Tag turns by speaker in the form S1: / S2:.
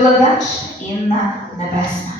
S1: викладач Інна Небесна.